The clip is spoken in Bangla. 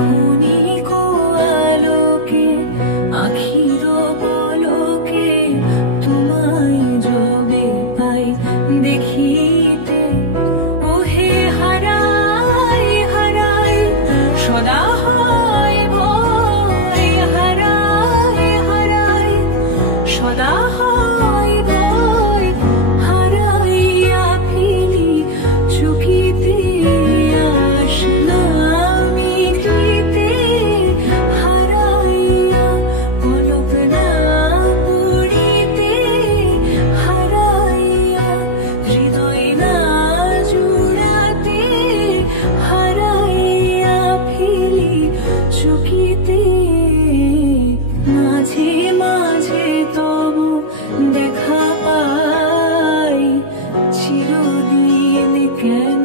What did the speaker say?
ক্ষণিক আলোকে আখির পলকে তোমায় যবে পাই দেখিতে, ওহে হারাই হারাই সদা হয় ভয়, হারাই হারাই সদা হয় ভয়, হারাইয়া ফেলি চুকিতে আস না মিটিতে, হারাইয়া পলক না পড়িতে, হারাইয়া হৃদয় না জুড়াতে, হারাইয়া ফেলি চুকিতে। মাঝে মাঝে তবু দেখা পাই চিরদিন কেন